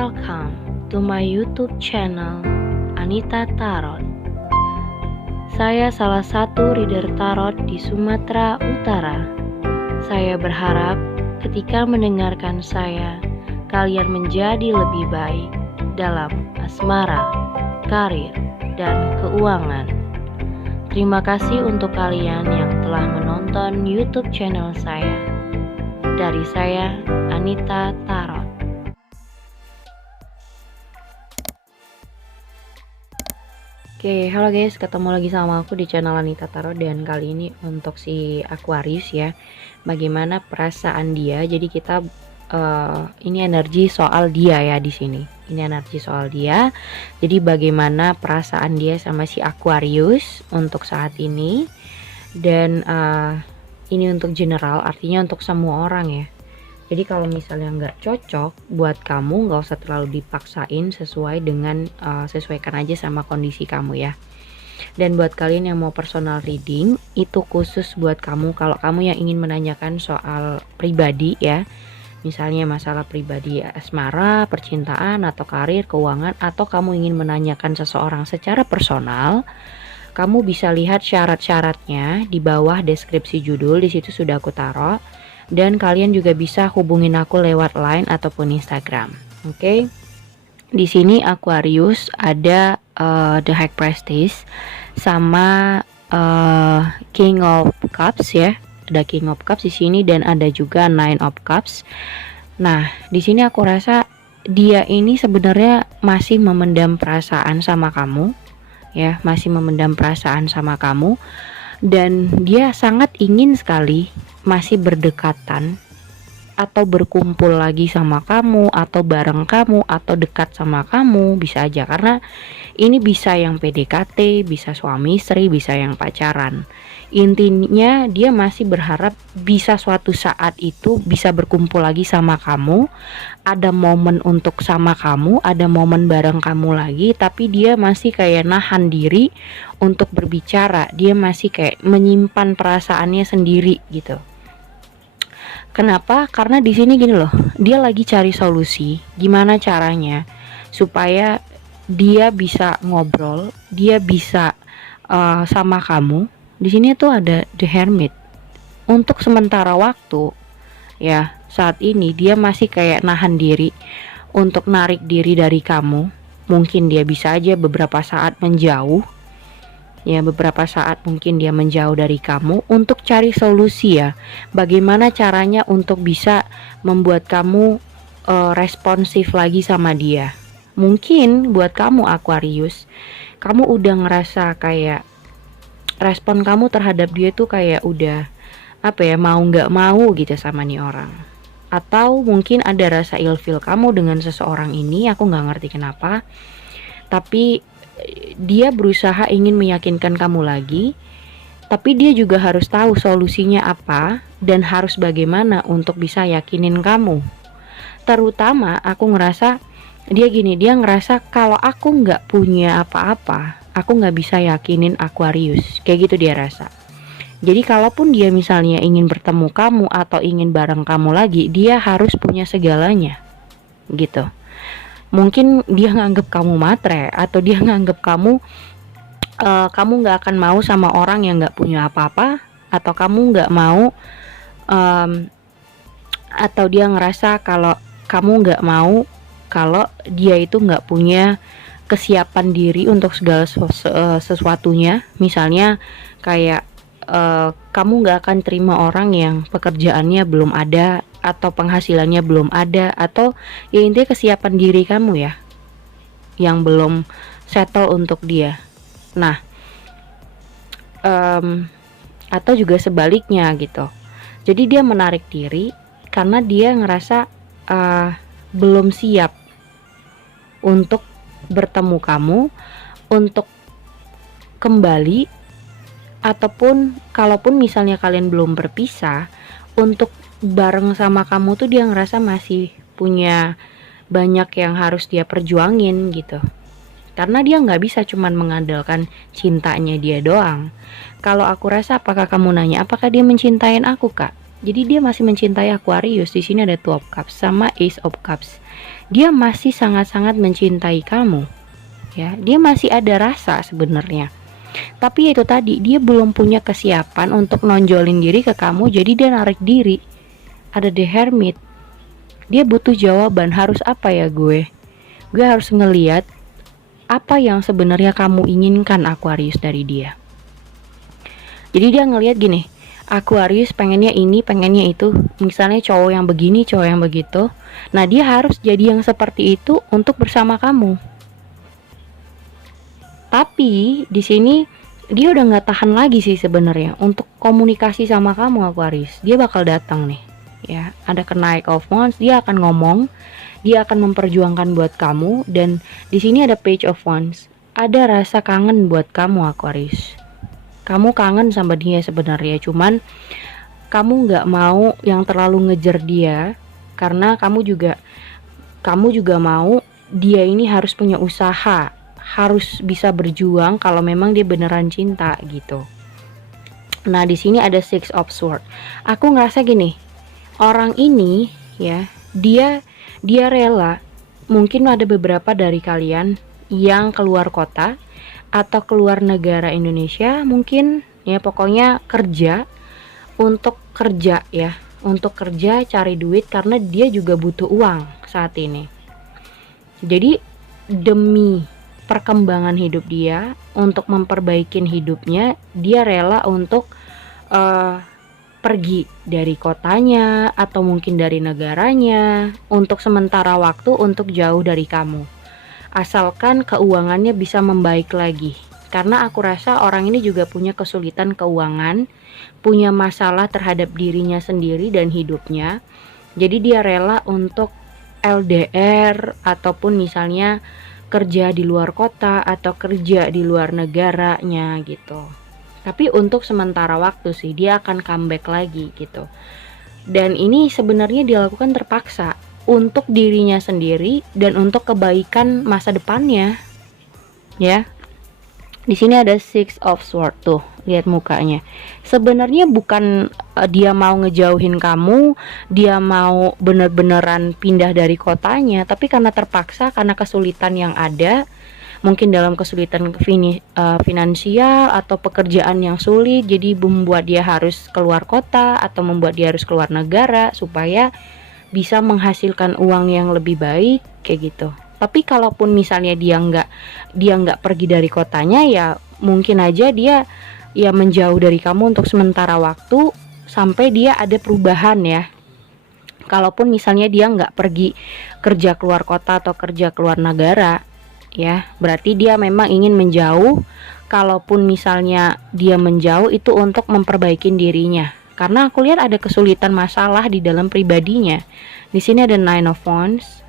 Welcome to my YouTube channel Anita Tarot. Saya salah satu reader tarot di Sumatera Utara. Saya berharap ketika mendengarkan saya, kalian menjadi lebih baik dalam asmara, karir, dan keuangan. Terima kasih untuk kalian yang telah menonton YouTube channel saya. Dari saya, Anita Tarot. Oke, halo guys, ketemu lagi sama aku di channel Anita Tarot, dan kali ini untuk si Aquarius ya. Bagaimana perasaan dia? Jadi kita ini energi soal dia ya di sini. Ini energi soal dia. Jadi bagaimana perasaan dia sama si Aquarius untuk saat ini? Dan ini untuk general, artinya untuk semua orang ya. Jadi kalau misalnya nggak cocok buat kamu, nggak usah terlalu dipaksain, sesuai dengan sesuaikan aja sama kondisi kamu ya. Dan buat kalian yang mau personal reading, itu khusus buat kamu kalau kamu yang ingin menanyakan soal pribadi ya. Misalnya masalah pribadi asmara, percintaan, atau karir, keuangan, atau kamu ingin menanyakan seseorang secara personal, kamu bisa lihat syarat-syaratnya di bawah deskripsi judul. Di situ sudah aku taruh. Dan kalian juga bisa hubungin aku lewat Line ataupun Instagram. Oke. Di sini Aquarius ada The High Priestess sama King of Cups ya. Ada King of Cups di sini dan ada juga Nine of Cups. Nah, di sini aku rasa dia ini sebenarnya masih memendam perasaan sama kamu ya, masih memendam perasaan sama kamu, dan dia sangat ingin sekali masih berdekatan atau berkumpul lagi sama kamu, atau bareng kamu, atau dekat sama kamu, bisa aja. Karena ini bisa yang PDKT, bisa suami istri, bisa yang pacaran. Intinya dia masih berharap bisa suatu saat itu bisa berkumpul lagi sama kamu, ada momen untuk sama kamu, ada momen bareng kamu lagi, tapi dia masih kayak nahan diri untuk berbicara. Dia masih kayak menyimpan perasaannya sendiri gitu. Kenapa? Karena di sini gini loh, dia lagi cari solusi gimana caranya supaya dia bisa ngobrol, dia bisa sama kamu. Di sini tuh ada The Hermit. Untuk sementara waktu ya, saat ini dia masih kayak nahan diri untuk narik diri dari kamu. Mungkin dia bisa aja beberapa saat menjauh. Ya, beberapa saat mungkin dia menjauh dari kamu untuk cari solusi ya. Bagaimana caranya untuk bisa membuat kamu responsif lagi sama dia. Mungkin buat kamu Aquarius, kamu udah ngerasa kayak respon kamu terhadap dia tuh kayak udah apa ya, mau nggak mau gitu sama nih orang. Atau mungkin ada rasa ilfil kamu dengan seseorang ini, aku nggak ngerti kenapa. Tapi dia berusaha ingin meyakinkan kamu lagi, tapi dia juga harus tahu solusinya apa dan harus bagaimana untuk bisa yakinin kamu. Terutama aku ngerasa dia gini, dia ngerasa kalau aku nggak punya apa-apa, aku nggak bisa yakinin Aquarius, kayak gitu dia rasa. Jadi kalaupun dia misalnya ingin bertemu kamu atau ingin bareng kamu lagi, dia harus punya segalanya gitu. Mungkin dia nganggep kamu matre, atau dia nganggep kamu kamu nggak akan mau sama orang yang nggak punya apa-apa, atau kamu nggak mau atau dia ngerasa kalau kamu nggak mau kalau dia itu nggak punya kesiapan diri untuk segala sesuatunya. Misalnya kayak kamu nggak akan terima orang yang pekerjaannya belum ada, atau penghasilannya belum ada, atau ya intinya kesiapan diri kamu ya yang belum settle untuk dia. Nah atau juga sebaliknya gitu. Jadi dia menarik diri karena dia ngerasa belum siap untuk bertemu kamu, untuk kembali, ataupun kalaupun misalnya kalian belum berpisah, untuk bareng sama kamu tuh dia ngerasa masih punya banyak yang harus dia perjuangin gitu. Karena dia nggak bisa cuman mengandalkan cintanya dia doang. Kalau aku rasa, apakah kamu nanya apakah dia mencintain aku kak? Jadi dia masih mencintai Aquarius. Di sini ada Two of Cups sama Ace of Cups. Dia masih sangat-sangat mencintai kamu. Ya, dia masih ada rasa sebenarnya. Tapi itu tadi, dia belum punya kesiapan untuk nonjolin diri ke kamu, jadi dia narik diri. Ada The Hermit. Dia butuh jawaban, harus apa ya gue? Gue harus ngeliat apa yang sebenarnya kamu inginkan Aquarius dari dia. Jadi dia ngeliat gini, Aquarius pengennya ini, pengennya itu. Misalnya cowok yang begini, cowok yang begitu. Nah, dia harus jadi yang seperti itu untuk bersama kamu. Tapi di sini dia udah nggak tahan lagi sih sebenarnya untuk komunikasi sama kamu Aquarius. Dia bakal datang nih. Ya, ada Knight of Wands, dia akan ngomong, dia akan memperjuangkan buat kamu, dan di sini ada Page of Wands. Ada rasa kangen buat kamu Aquarius. Kamu kangen sama dia sebenarnya, cuman kamu nggak mau yang terlalu ngejar dia karena kamu juga mau dia ini harus punya usaha, harus bisa berjuang kalau memang dia beneran cinta gitu. Nah, di sini ada Six of Swords. Aku ngerasa gini, orang ini ya, dia rela. Mungkin ada beberapa dari kalian yang keluar kota atau keluar negara Indonesia, mungkin ya, pokoknya kerja untuk kerja ya, untuk kerja cari duit karena dia juga butuh uang saat ini. Jadi demi perkembangan hidup dia, untuk memperbaiki hidupnya, dia rela untuk pergi dari kotanya atau mungkin dari negaranya untuk sementara waktu, untuk jauh dari kamu. Asalkan keuangannya bisa membaik lagi. Karena aku rasa orang ini juga punya kesulitan keuangan, punya masalah terhadap dirinya sendiri dan hidupnya. Jadi dia rela untuk LDR ataupun misalnya kerja di luar kota atau kerja di luar negaranya gitu. Tapi untuk sementara waktu sih, dia akan comeback lagi gitu. Dan ini sebenarnya dilakukan terpaksa untuk dirinya sendiri dan untuk kebaikan masa depannya. Ya. Di sini ada Six of Swords tuh, lihat mukanya. Sebenarnya bukan dia mau ngejauhin kamu, dia mau bener-beneran pindah dari kotanya, tapi karena terpaksa, karena kesulitan yang ada, mungkin dalam kesulitan finansial atau pekerjaan yang sulit, jadi membuat dia harus keluar kota atau membuat dia harus keluar negara supaya bisa menghasilkan uang yang lebih baik kayak gitu. Tapi kalaupun misalnya dia nggak pergi dari kotanya, ya mungkin aja dia ya menjauh dari kamu untuk sementara waktu sampai dia ada perubahan ya. Kalaupun misalnya dia nggak pergi kerja keluar kota atau kerja keluar negara, ya berarti dia memang ingin menjauh. Kalaupun misalnya dia menjauh itu untuk memperbaiki dirinya. Karena aku lihat ada kesulitan masalah di dalam pribadinya. Di sini ada Nine of Wands,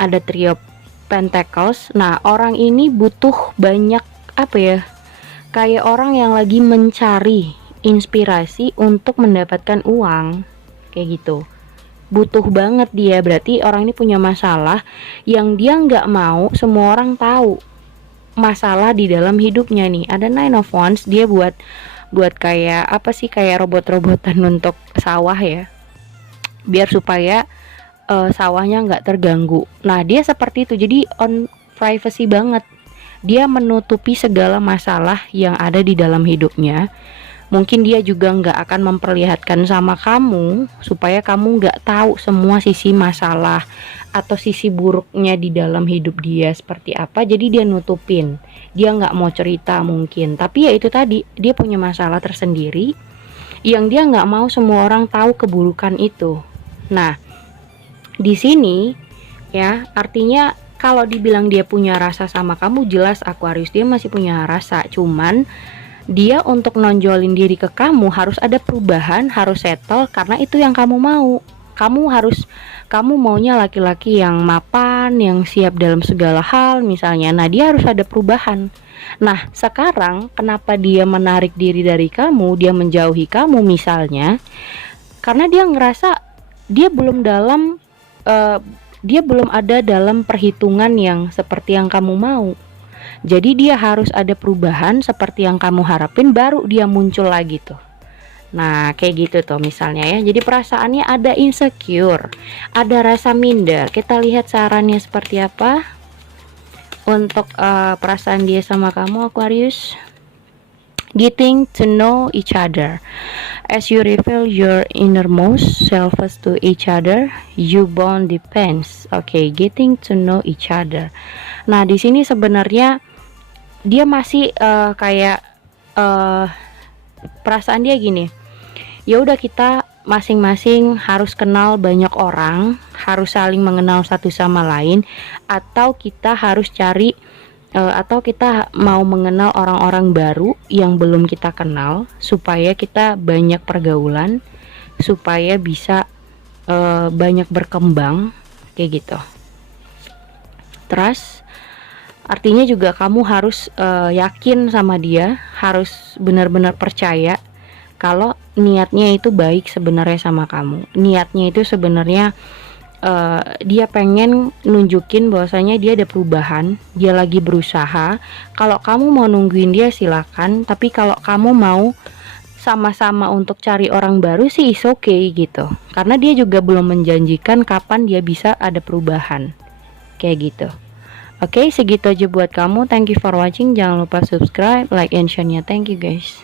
ada Three of Pentacles. Nah, orang ini butuh banyak apa ya? Kayak orang yang lagi mencari inspirasi untuk mendapatkan uang, kayak gitu. Butuh banget dia. Berarti orang ini punya masalah yang dia nggak mau semua orang tahu masalah di dalam hidupnya nih. Ada Nine of Wands, dia buat kayak apa sih, kayak robot-robotan untuk sawah ya, biar supaya sawahnya nggak terganggu. Nah, dia seperti itu, jadi on privacy banget. Dia menutupi segala masalah yang ada di dalam hidupnya. Mungkin dia juga nggak akan memperlihatkan sama kamu supaya kamu nggak tahu semua sisi masalah atau sisi buruknya di dalam hidup dia seperti apa. Jadi dia nutupin, dia nggak mau cerita mungkin. Tapi ya itu tadi, dia punya masalah tersendiri yang dia nggak mau semua orang tahu keburukan itu. Nah, di sini ya, artinya kalau dibilang dia punya rasa sama kamu, jelas Aquarius dia masih punya rasa. Cuman dia untuk nonjolin diri ke kamu harus ada perubahan, harus settle, karena itu yang kamu mau. Kamu maunya laki-laki yang mapan, yang siap dalam segala hal misalnya. Nah, dia harus ada perubahan. Nah, sekarang kenapa dia menarik diri dari kamu, dia menjauhi kamu misalnya, karena dia ngerasa dia belum ada dalam perhitungan yang seperti yang kamu mau. Jadi dia harus ada perubahan seperti yang kamu harapin, baru dia muncul lagi tuh. Nah, kayak gitu tuh misalnya ya. Jadi perasaannya ada insecure, ada rasa minder. Kita lihat sarannya seperti apa untuk perasaan dia sama kamu, Aquarius. Getting to know each other. As you reveal your innermost selves to each other, you bond depends. Oke, getting to know each other. Nah, di sini sebenarnya dia masih kayak perasaan dia gini. Ya udah, kita masing-masing harus kenal banyak orang, harus saling mengenal satu sama lain, atau kita harus cari atau kita mau mengenal orang-orang baru yang belum kita kenal supaya kita banyak pergaulan, supaya bisa banyak berkembang kayak gitu. Terus artinya juga kamu harus yakin sama dia, harus benar-benar percaya kalau niatnya itu baik sebenarnya sama kamu. Niatnya itu sebenarnya dia pengen nunjukin bahwasanya dia ada perubahan, dia lagi berusaha. Kalau kamu mau nungguin dia silakan, tapi kalau kamu mau sama-sama untuk cari orang baru sih is okay gitu. Karena dia juga belum menjanjikan kapan dia bisa ada perubahan. Kayak gitu. Oke, segitu aja buat kamu. Thank you for watching. Jangan lupa subscribe, like, and share-nya. Thank you guys.